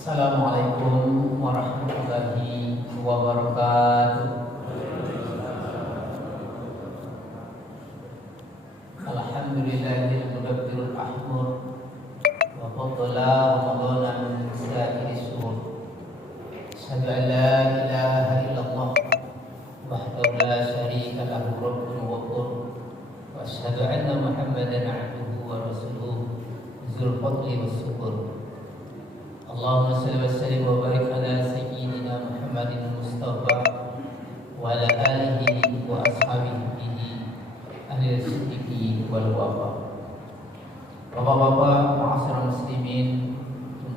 Assalamualaikum warahmatullahi wabarakatuh. Alhamdulillahil mudabbiril ahmur wa faddala ramadanan min sa'iri syuhur. Asyhadu an la ilaha illallah wahdahu la syarika lahu rabbun ghafur. Wa asyhadu anna Muhammadan 'abduhu wa rasuluhu dzul fadli was syukur. Allahumma salli wa sallim wa barik ala sayyidina Muhammadin Mustafa wa ala alihi wa ashabihi ahli siddiqi wal wafa. Bapak-bapak, ma'asyiral muslimin,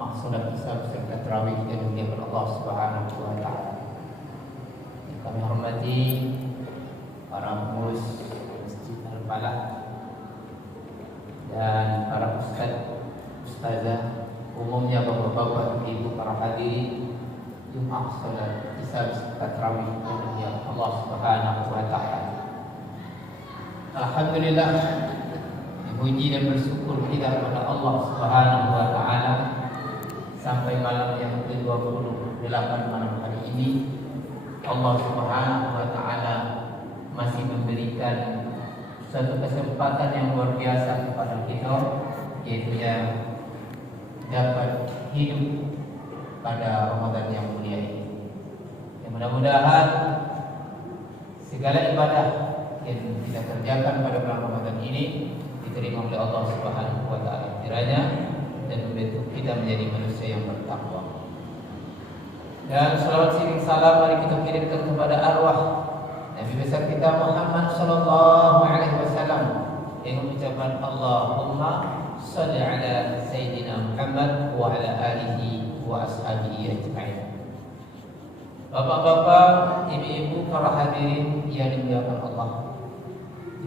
ma'asyiral kisah serta tarawih yang dimuliakan Allah Subhanahu wa taala. Yang kami hormati para pengurus Masjid Al-Falah dan para ustazah, umumnya bapak-bapak, ibu, para hadirin Jumat salat kisah tarawih yang Allah Subhanahu wa taala. Alhamdulillah, dipuji dan bersyukur kita kepada Allah Subhanahu wa taala sampai malam yang ke-28 malam hari ini Allah Subhanahu wa taala masih memberikan satu kesempatan yang luar biasa kepada kita, yaitu dapat hidup pada Ramadan yang mulia ini. Yang mudah-mudahan segala ibadah yang kita kerjakan pada bulan Ramadan ini diterima oleh Allah Subhanahu wa taala kiranya dan membentuk kita menjadi manusia yang bertakwa. Dan salawat sering salam mari kita kirimkan kepada arwah Nabi besar kita Muhammad sallallahu alaihi wasallam yang mengucapkan Allahumma shalli ala sayyidina Muhammad wa ala alihi wa ashabihi ajma'in. Bapak-bapak, ibu-ibu, para hadirin yang dimuliakan Allah,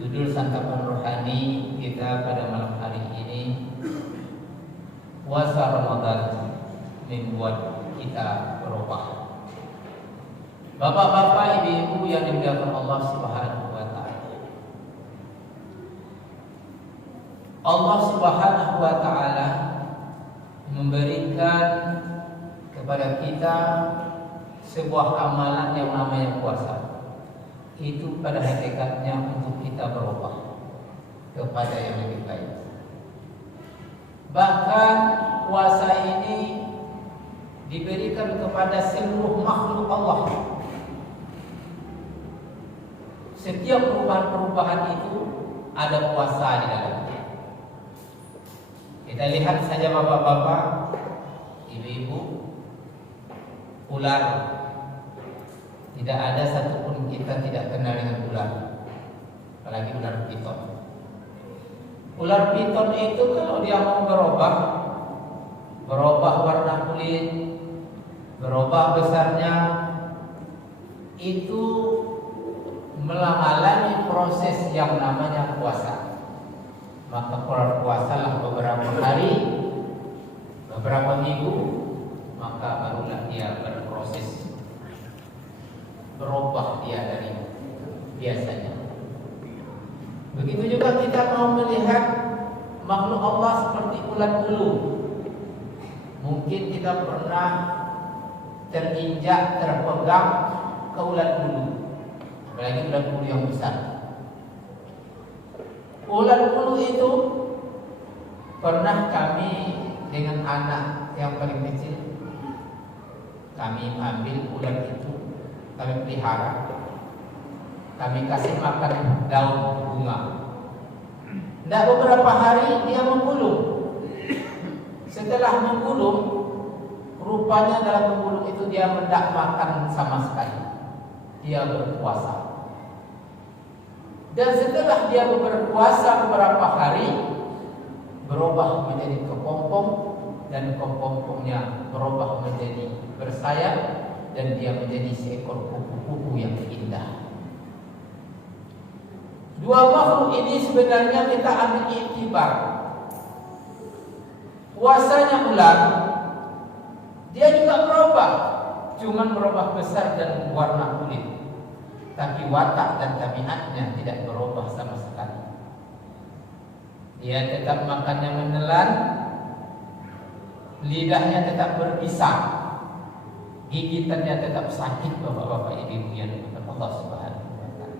judul santapan rohani kita pada malam hari ini puasa Ramadan membuat kita berubah. Bapak-bapak, ibu-ibu yang dimuliakan Allah Subhanahu wa taala, Allah Subhanahu wa taala memberikan kepada kita sebuah amalan yang namanya puasa. Itu pada hakikatnya untuk kita berubah kepada yang lebih baik. Bahkan puasa ini diberikan kepada seluruh makhluk Allah. Setiap perubahan-perubahan itu ada puasa di dalamnya. Kita lihat saja bapak-bapak, ibu-ibu, ular. Tidak ada satupun kita tidak kenal dengan ular, apalagi ular piton. Ular piton itu kalau dia mau berubah warna kulit, berubah besarnya, itu mengalami proses yang namanya puasa. Maka kalau puasalah beberapa hari, beberapa minggu, maka barulah dia berproses berubah dia dari biasanya. Begitu juga kita mau melihat makhluk Allah seperti ulat bulu. Mungkin kita pernah terinjak, terpegang ke ulat bulu, apalagi ulat bulu yang besar. Ulat bulu itu pernah kami dengan anak yang paling kecil, kami ambil ulat itu, kami pelihara, kami kasih makan daun bunga. Tidak beberapa hari dia menggulung. Setelah menggulung, rupanya dalam menggulung itu dia tidak makan sama sekali. Dia berpuasa. Dan setelah dia berpuasa beberapa hari, berubah menjadi kepompong, dan kepompongnya berubah menjadi bersayap, dan dia menjadi seekor kupu-kupu yang indah. Dua makhluk ini sebenarnya kita ambil iktibar. Puasanya ular, dia juga berubah, cuman berubah besar dan warna kulit, tapi watak dan tabiatnya tidak berubah sama sekali. Dia tetap makannya menelan, lidahnya tetap berbisa, gigitannya tetap sakit, bapak-bapak ibu yang dimuliakan Allah Subhanahu wa taala.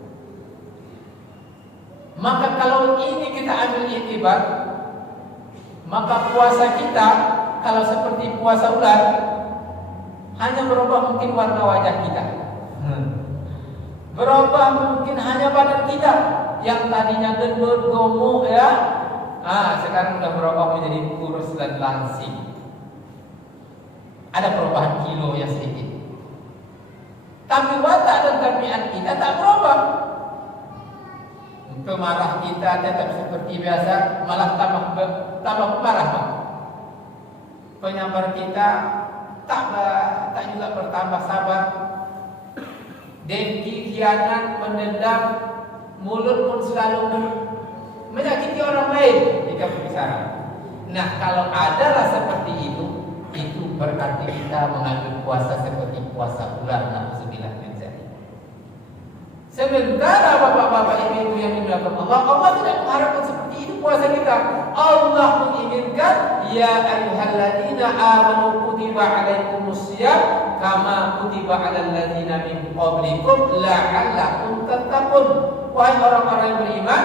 Maka kalau ini kita ambil iktibar, maka puasa kita kalau seperti puasa ular, hanya berubah mungkin warna wajah kita, berubah mungkin hanya badan kita yang tadinya gendut gemuk ya, sekarang sudah berubah menjadi kurus dan langsing. Ada perubahan kilo yang sedikit, tapi watak dan tabiat kita tak berubah. Pemarah kita tetap seperti biasa, malah tambah pemarah. Penyabar kita tak juga bertambah sabar. Dengki, khianat, mendendam, mulut pun selalu menyakiti orang lain jika berbicara. Nah, kalau adalah seperti itu berarti kita mengambil puasa seperti puasa ular, na'udzubillah min dzalik. Sementara bapak-bapak ibu yang dimuliakan Allah tidak mengharapkan seperti itu puasa kita. Allah menginginkan ya ayyuhalladzina amanu kutiba alaikumusiyam kama kutiba alal ladzina min qablikum la'allakum tattaqun. Wahai orang-orang yang beriman,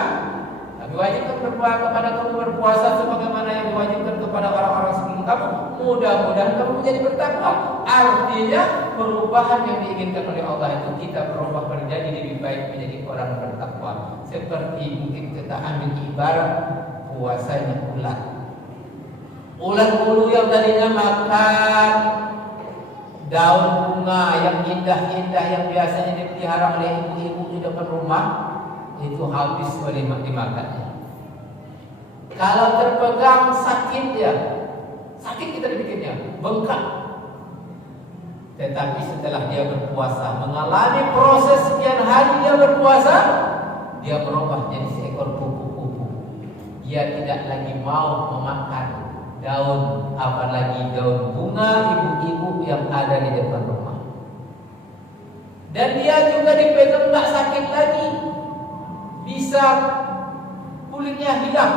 diwajibkan kepada kamu berpuasa sebagaimana yang diwajibkan kepada orang-orang sebelum kamu. Mudah-mudahan kamu menjadi bertakwa. Artinya perubahan yang diinginkan oleh Allah itu kita berubah menjadi lebih baik, menjadi orang bertakwa. Seperti mungkin kita ambil ibarat puasanya ular. Ular bulu yang tadinya makan daun bunga yang indah-indah yang biasanya dipelihara oleh ibu-ibu di depan rumah, itu habis dimakannya. Kalau terpegang sakit ya, sakit kita dibikinnya, bengkak. Tetapi setelah dia berpuasa, mengalami proses sekian hari dia berpuasa, dia berubah jadi seekor kupu-kupu. Dia tidak lagi mau memakan daun, apalagi daun bunga ibu-ibu yang ada di depan rumah. Dan dia juga dipegang tak sakit lagi, bisa kulitnya hilang.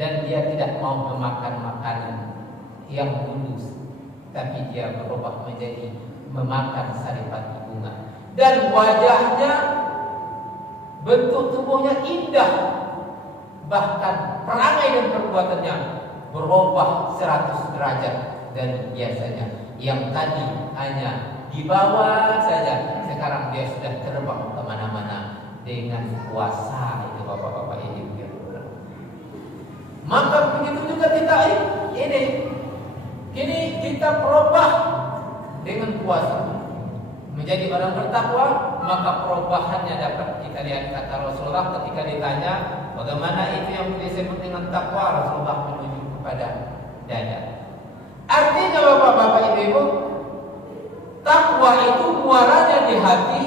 Dan dia tidak mau memakan makanan yang bulus, tapi dia berubah menjadi memakan saripati bunga. Dan wajahnya, bentuk tubuhnya indah, bahkan perangai dan perbuatannya berubah 100 derajat. Dan biasanya yang tadi hanya di bawah saja, sekarang dia sudah terbang kemana-mana dengan puasa. Itu bapak-bapak ibu. Maka begitu juga kita ini kita berubah dengan puasa menjadi orang bertakwa. Maka perubahannya dapat kita lihat. Kata Rasulullah ketika ditanya bagaimana itu yang disebut dengan takwa, Rasulullah menunjuk kepada dada. Artinya bapak-bapak ibu, takwa itu muaranya di hati,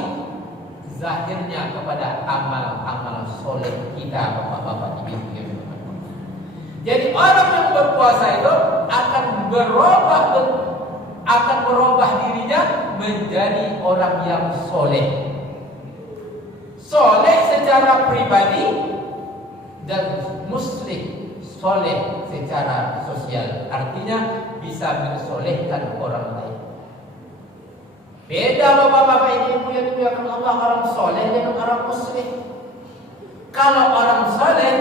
zahirnya kepada amal-amal soleh kita, bapak-bapak ibu. Jadi orang yang berpuasa itu akan berubah dirinya menjadi orang yang soleh. Soleh secara pribadi dan muslim, soleh secara sosial. Artinya bisa mensolehkan orang lain. Beda bapak-bapak ibu yang dimuliakan Allah, orang soleh dengan orang muslim. Kalau orang soleh,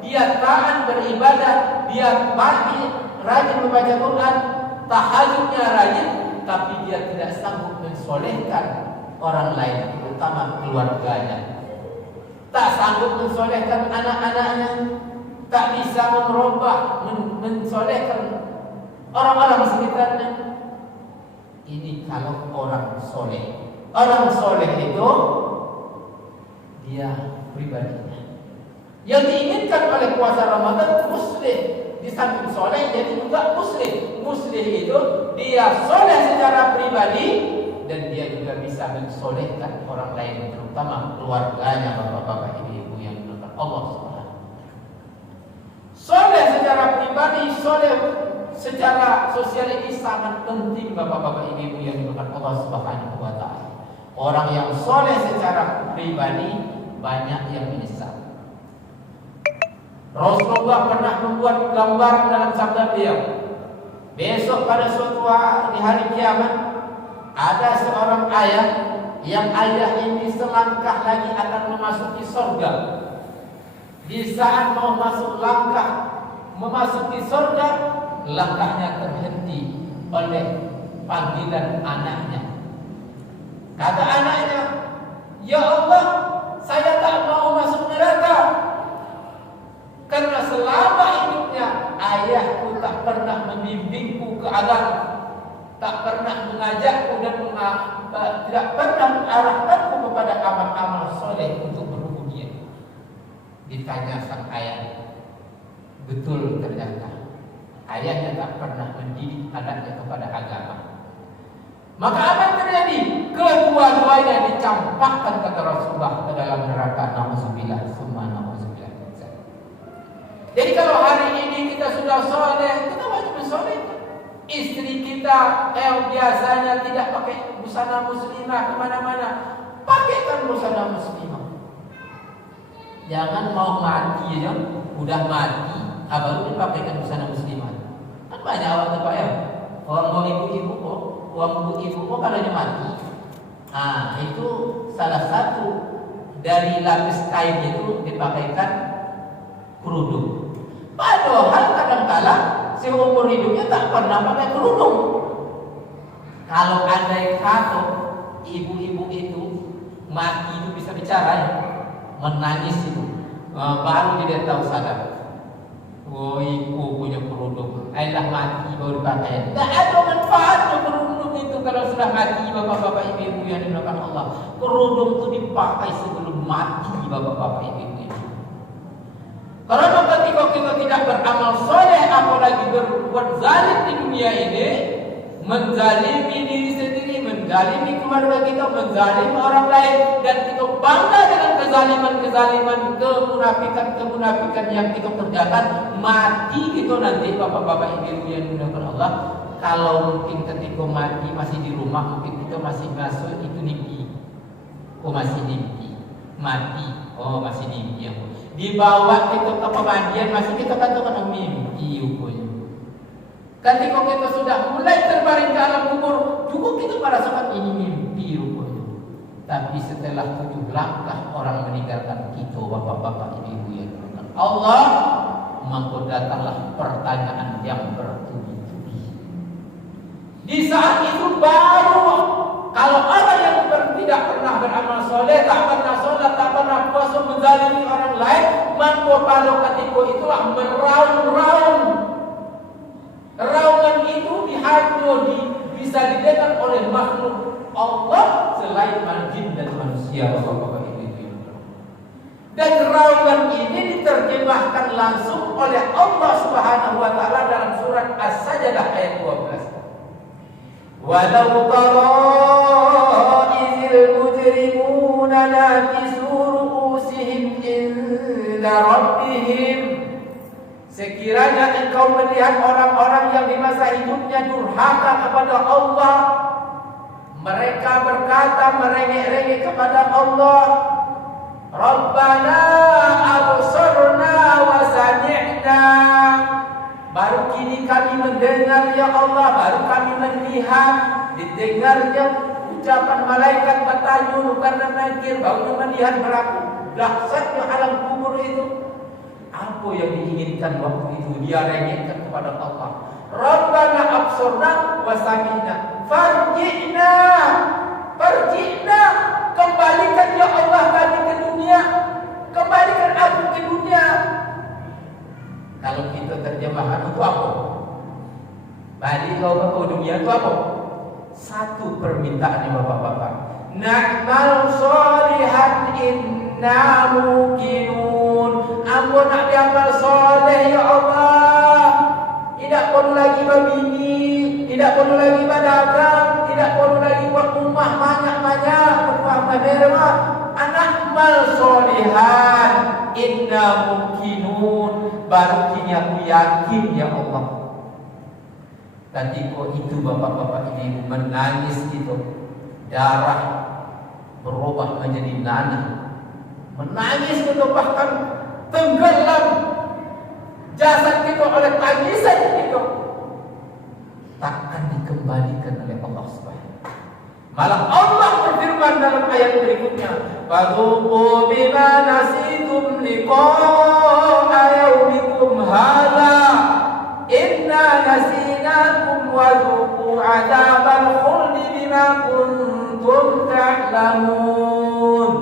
dia taat beribadah, dia rajin membaca Quran, tahajudnya rajin, tapi dia tidak sanggup mensolehkan orang lain, terutama keluarganya. Tak sanggup mensolehkan anak-anaknya, tak bisa mensolehkan orang-orang sekitarnya. Ini kalau orang soleh. Orang soleh itu dia pribadinya. Yang diinginkan oleh puasa Ramadan muslim, di samping soleh jadi juga muslim. Muslim itu dia soleh secara pribadi dan dia juga bisa mensolehkan orang lain, terutama keluarganya, bapak-bapak ibu yang dimuliakan Allah Subhanahu. Soleh secara pribadi, soleh secara sosial ini sangat penting bapak-bapak ibu yang dimuliakan Allah Subhanahu wa taala. Orang yang soleh secara pribadi banyak yang menyesal. Rasulullah pernah membuat gambar dalam sabda beliau. Besok pada suatu hari, di hari kiamat, ada seorang ayah yang ayah ini selangkah lagi akan memasuki surga. Di saat mau masuk langkah memasuki surga, langkahnya terhenti oleh panggilan anaknya. Kata anaknya, "Ya Allah, saya tak mau masuk neraka. Karena selama hidupnya ayahku tak pernah membimbingku ke agama, tak pernah mengajakku dan tidak pernah mengarahkanku kepada amal-amal soleh untuk berhubungan." Ditanya sang ayah, betul ternyata ayahnya tak pernah mendidik anaknya kepada agama. Maka apa yang terjadi? Kedua-duanya dicampakkan kata Rasulullah ke dalam neraka. Nauzubillah, summa nauzubillah. Jadi kalau hari ini kita sudah soleh, kita wajib soleh. Istri kita yang biasanya tidak pakai busana muslimah kemana-mana, pakaikan busana muslimah. Jangan mau mati ya, udah mati, baru dipakaikan busana muslimah. Kan banyak orang Pak ya, orang ibu-ibu kalanya mati. Itu salah satu dari lapis kain itu dipakaikan kerudung. Padahal kadang-kala seumur hidupnya tak pernah pakai kerudung. Kalau andai kata ibu-ibu itu mati itu bisa bicara ya, menangis itu, baru dia tahu sadar. Oh, ibu punya kerudung, ayah mati baru dipakai. Tak ada manfaatnya kerudung itu kalau sudah mati, bapak-bapak ibu-ibu yang dimakan Allah. Kerudung itu dipakai sebelum mati, bapak-bapak ibu-ibu. Karena ketika kita tidak beramal soleh, apalagi berbuat zalim di dunia ini, menzalimi diri sendiri, menzalimi keluarga kita, menzalimi orang lain, dan kita bangga dengan kezaliman-kezaliman, kemunafikan yang kita kerjakan, mati kita nanti bapak-bapak ibu yang dimuliakan Allah. Kalau mungkin ketika mati masih di rumah, mungkin kita masih masuk itu mimpi. Oh masih mimpi, mati. Oh masih mimpi. Dibawa kita ke pemandian masih kita katakan mimpi rupanya. Ketika kita sudah mulai terbaring ke alam kubur, juga kita merasakan ini mimpi rupanya. Tapi setelah 7 langkah orang meninggalkan kita, bapak-bapak ibu yang dimuliakan Allah, maka datanglah pertanyaan yang bertubi-tubi. Di saat itu baru kalau orang yang tidak pernah beramal soleh, tak pernah sholat, tak pernah puasa, menzalimi orang lain, maka pada ketika itulah meraung-raung. Raungan itu bisa didengar oleh makhluk Allah selain jin dan manusia, bapak-bapak ibu. Dan raungan ini diterjemahkan langsung oleh Allah Subhanahu wa taala dalam surat As-Sajdah ayat 12. Walau tara izil mujrimuna nakisu ru'usihim inda rabbihim. Sekiranya engkau melihat orang-orang yang di masa hidupnya durhaka kepada Allah, mereka berkata merengek-rengek kepada Allah, Rabbana absarna wa sami'na. Baru kini kami mendengar ya Allah, baru kami melihat, didengarnya ucapan malaikat bertanya karena nakir, baru melihat berapa dahsyatnya alam kubur itu. Apa yang diinginkan waktu itu? Dia rengekkan kepada Allah. Rabbana absarna wa sami'na farji'na. Farji'na, kembalikan ya Allah kami ke dunia. Kembalikan aku ke dunia. Kalau kita terjemahan itu apa? Balik kau ke dunia itu apa? Satu permintaan bapak-bapak. Na'mal sholihan inna muqinun. Ampun nak diamal soleh ya Allah. Tidak perlu lagi berbini, tidak perlu lagi berdagang, tidak perlu lagi buat rumah banyak-banyak, rumah mewah. Na'mal sholihan inna muqinun. Baru kini aku yakin ya Allah. Ketika itu bapak-bapak ini menangis itu, darah berubah menjadi nanah. Menangis itu bahkan tenggelam jasad kita oleh tangisan kita, takkan dikembalikan oleh Allah Subhanahu. Malah Allah berfirman dalam ayat berikutnya, "Fadzuqu bima nasitum liqa'a yaumikum hadza inna nasinakum wa dzuqu 'adzabal khuldi bima kuntum ta'lamun."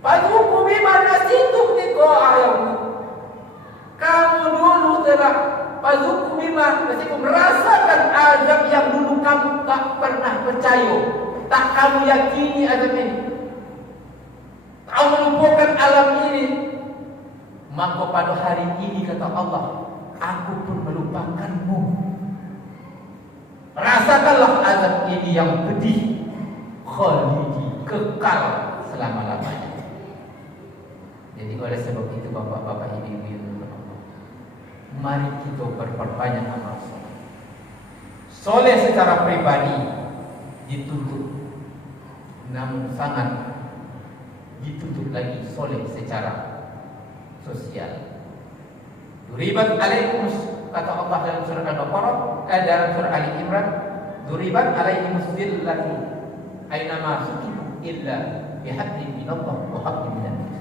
Fadzuqu bima nasitum liqa'a yaumikum. Kamu dulu telah fadzuqu bima nasitum, merasakan azab yang dulu kamu tak pernah percaya, tak kamu yakini azab ini. Kau melupakan alam ini, maka pada hari ini kata Allah, aku pun melupakanmu. Rasakanlah azab ini yang pedih, khalidi, kekal selama-lamanya. Jadi oleh sebab itu bapak-bapak, ibu-ibu yang Allah, mari kita berperbanyak amal soleh. Soleh secara pribadi dituntut, namun sangat dituntut lagi soleh secara sosial. Duribat alaikum, kata Allah dalam surah Al-Baqarah, dalam surah Ali Imran, duribat alaikum zillatu aynama sukibu illa bihaqqin minallah wa haqqin minan nas.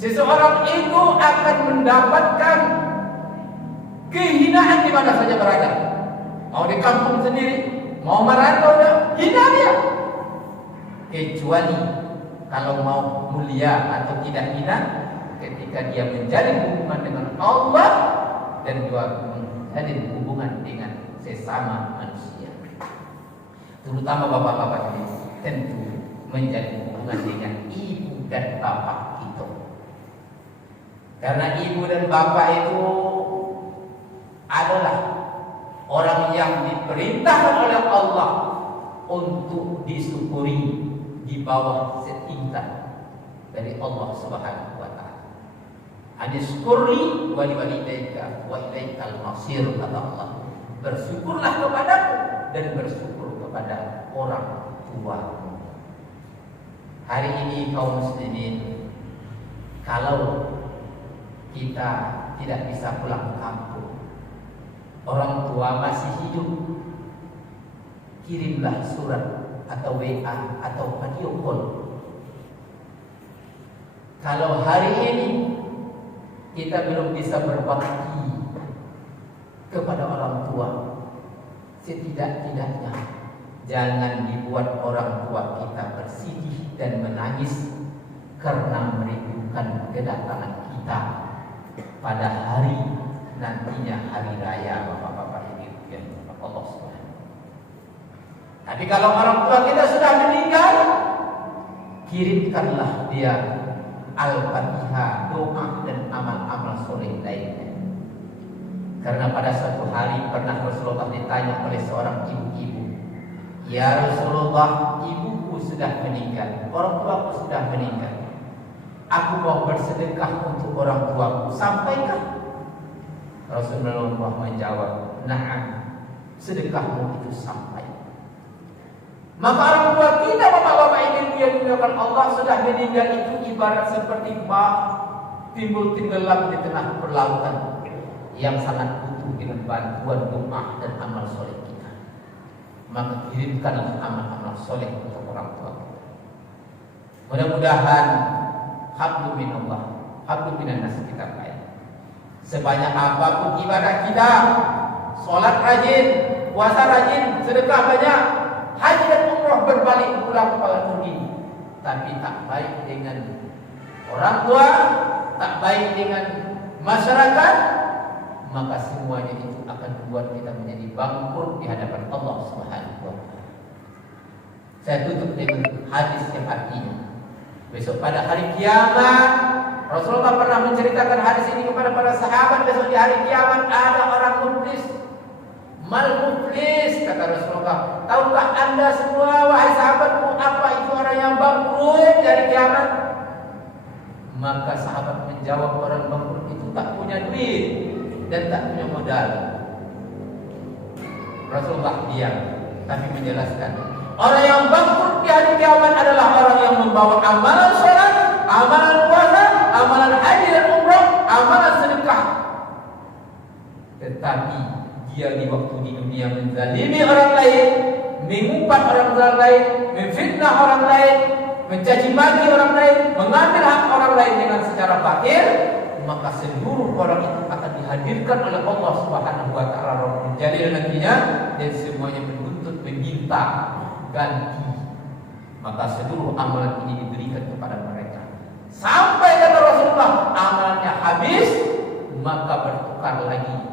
Seseorang itu akan mendapatkan kehinaan di mana saja berada. Mau di kampung sendiri, mau merantau, hina dia. Kecuali kalau mau mulia atau tidak hina ketika dia menjalin hubungan dengan Allah dan juga menjalin hubungan dengan sesama manusia. Terutama bapak-bapak ini tentu menjalin hubungan dengan ibu dan bapak kita. Karena ibu dan bapak itu adalah orang yang diperintahkan oleh Allah untuk disyukuri di bawah setingkat dari Allah Subhanahu wa taala. Anishkurli wa liwalidayka wa ilaikal masir, kata Allah. Bersyukurlah kepadaku dan bersyukur kepada orang tuamu. Hari ini kaum muslimin, kalau kita tidak bisa pulang kampung, orang tua masih hidup, kirimlah surat atau WA atau video call. Kalau hari ini kita belum bisa berbakti kepada orang tua, setidak-tidaknya jangan dibuat orang tua kita bersedih dan menangis karena merindukan kedatangan kita pada hari nantinya, hari raya bapak-bapak ibu yang Allah Subhanahu. Tapi kalau orang tua kita sudah meninggal, kirimkanlah dia Al-Fatihah, doa dan amal-amal soleh lainnya. Karena pada suatu hari pernah Rasulullah ditanya oleh seorang ibu-ibu, "Ya Rasulullah, ibuku sudah meninggal, orang tuaku sudah meninggal. Aku mau bersedekah untuk orang tuaku, sampaikah?" Rasulullah menjawab, "Na'am, sedekahmu itu sampai." Maka orang tua kita, bapak-bapak ibu yang dimuliakan Allah, sudah meninggal itu ibarat seperti timbul tenggelam di tengah perlautan yang sangat butuh dengan bantuan doa dan amal soleh kita. Maka kirimkanlah amal-amal soleh untuk orang tua kita. Mudah-mudahan hablu minallah, hablu minan nas kita baik. Sebanyak apapun ibadah kita, sholat rajin, puasa rajin, sedekah banyak, haji dan umrah berbalik pulang pada pergi, tapi tak baik dengan orang tua, tak baik dengan masyarakat, maka semuanya itu akan membuat kita menjadi bangkrut di hadapan Allah Subhanahu wa taala. Saya tutup dengan hadis yang artinya besok pada hari kiamat, Rasulullah pernah menceritakan hadis ini kepada para sahabat. Besok di hari kiamat ada orang muflis. Mal muflis, kata Rasulullah. Tahukah anda semua wahai sahabatku, apa itu orang yang bangkrut di hari kiamat? Maka sahabat menjawab, orang bangkrut itu tak punya duit dan tak punya modal. Rasulullah diam, tapi menjelaskan, orang yang bangkrut di hari kiamat adalah orang yang membawa amalan sholat, amalan puasa, amalan haji dan umrah, amalan sedekah, tetapi dia di waktu di dunia menzalimi orang lain, mengumpat orang lain, memfitnah orang lain, mencaci maki orang lain, mengambil hak orang lain dengan secara batil, maka seluruh orang itu akan dihadirkan oleh Allah Subhanahu wa taala Rabbul Jalil nantinya, dan semuanya menuntut meminta ganti. Maka seluruh amalan ini diberikan kepada mereka. Sampai kata Rasulullah, amalannya habis, maka bertukar lagi.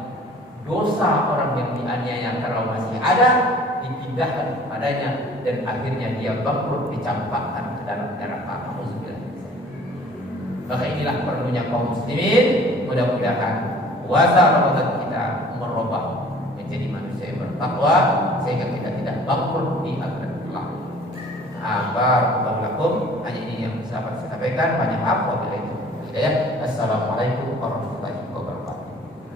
Dosa orang yang dianiaya kalau masih ada dipindahkan kepadanya, dan akhirnya dia bangkrut, dicampakkan ke dalam neraka. Maka inilah perlunya kaum muslimin. Mudah-mudahan puasa Ramadan kita merubah menjadi manusia yang bertakwa, sehingga kita tidak bangkrut di akhirat kelak. Barakallahu. Hanya ini yang bisa saya sampaikan. Banyak apa bila itu. Assalamualaikum warahmatullahi wabarakatuh.